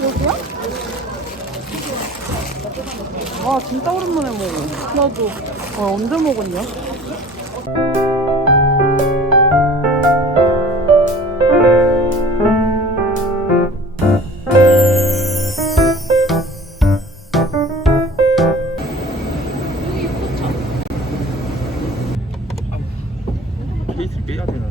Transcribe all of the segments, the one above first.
여기야? 와 진짜 오랜만에 먹어. 나도. 언제 먹었냐? 케이스를 빼야 되나?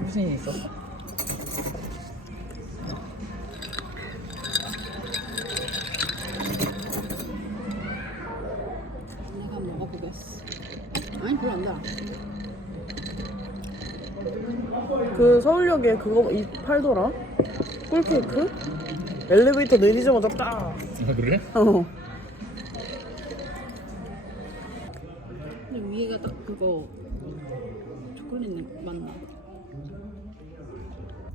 무슨 일 있었어? 내가 먹어보겠어. 아니 별로 안 달아. 그 서울역에 그거 팔더라? 꿀케이크? 엘리베이터 내리자마자 딱. 아 그래? 근데 위에가 딱 그거 초콜릿 맛나.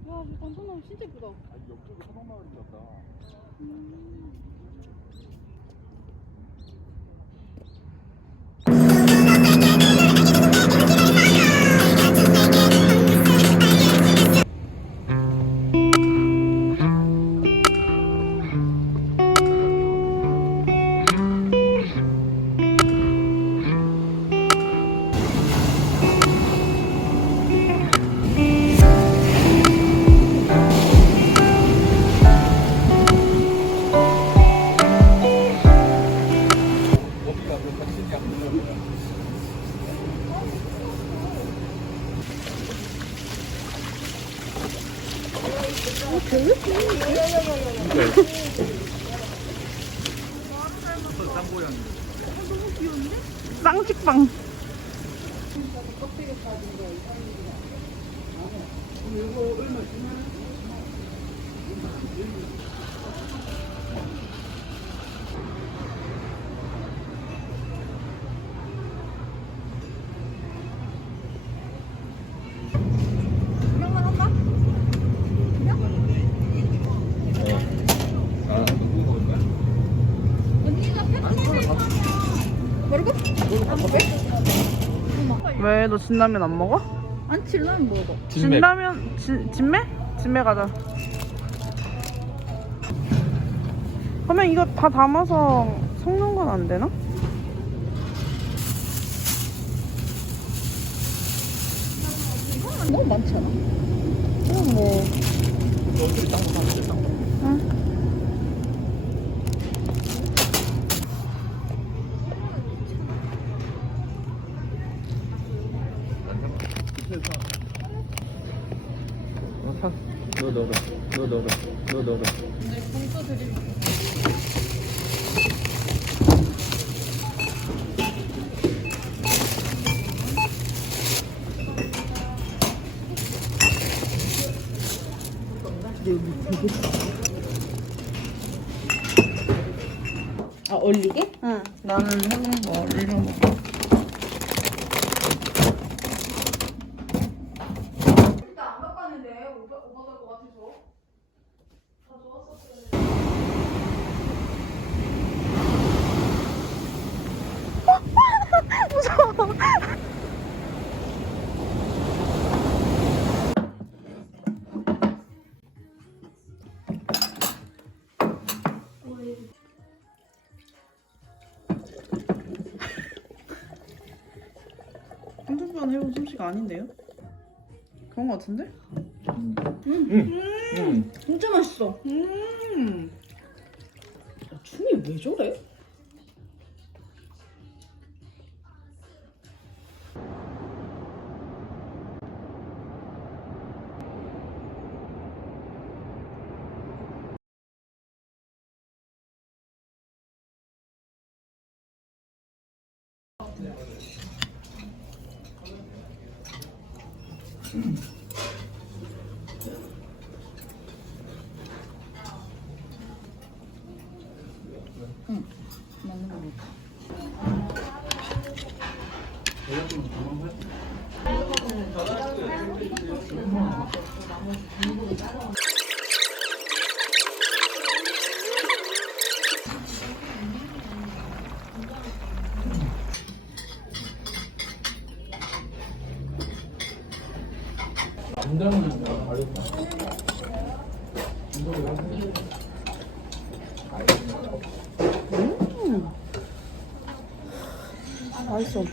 와, 단소나무 진짜 예쁘다. 옆쪽에 사막마을인 것 같다. 쌍식빵. 왜 너 진라면 안 먹어? 아니 진라면 먹어. 진라면 진매? 진매 가자. 그러면 이거 다 담아서 섞는 건 안 되나? 너무 많지 않아? 그럼 뭐. 너희들이 딴거 사는데 딴 거. 응? 넣어봐. 네, 봉투 드릴게요. 아, 얼리게? 응. 나는 해본 거 얼리는 거. 안 바꿨는데 오빠 될 것 같아서. 다 좋았었어요. 무서워. 한두 번 해본 솜씨가 아닌데요? 그런 거 같은데? 진짜 맛있어. 춤이 왜 저래? 맞는 거 같아. 감정은 다르다. 맛있어.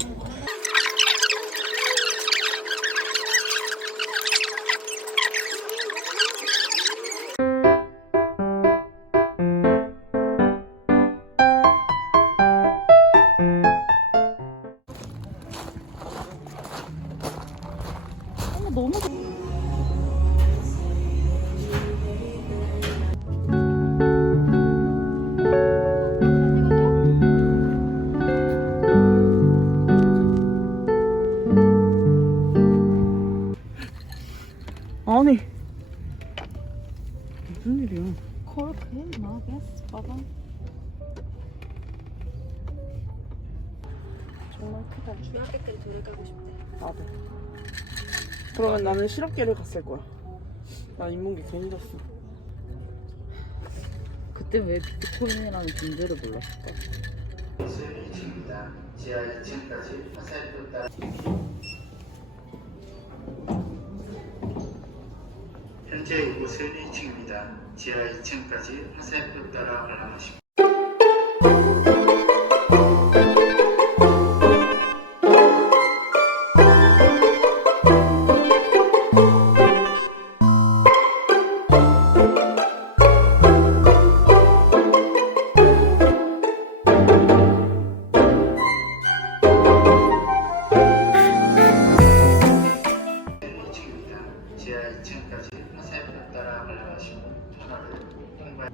너무 아니 무슨 일이야? 그렇게 나겠어, 봐봐. 정말 크다. 중학교까지 돌아가고 싶대. 나도. 그러면 나는 실업계를 갔을 거야. 난 인문계 괜히 졌어. 그때 왜 비트코인이라는 존재를 몰랐을까? 2층입니다. 지하 2층까지 화살표 따라 현재 이곳은 2층입니다. 지하 2층까지 화살표 따라 올라가십니다. 지하 2층까지 화살표 따라 올라가시고 터널을 통과해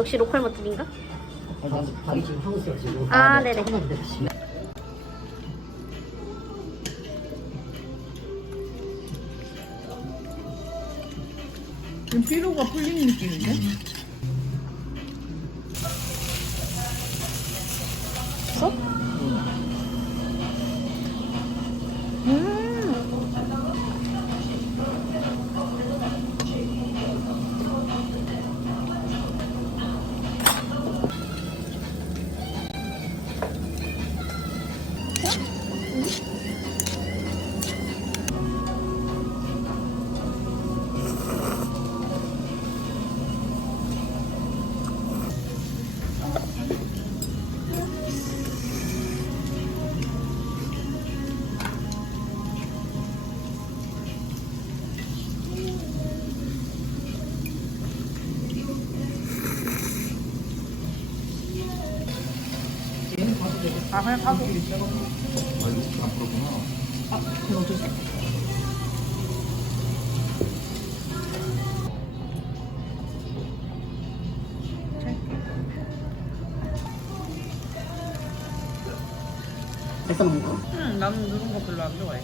역시 로컬 맛집인가? 난 밥이 지금 하고 있어가지고. 아, 네네. 조금만 기다려주시면. 좀 피로가 풀리는 느낌인데? 써? 아 그냥 가도. 벌써 먹는 거? 나는 누른 거 별로 안 좋아해.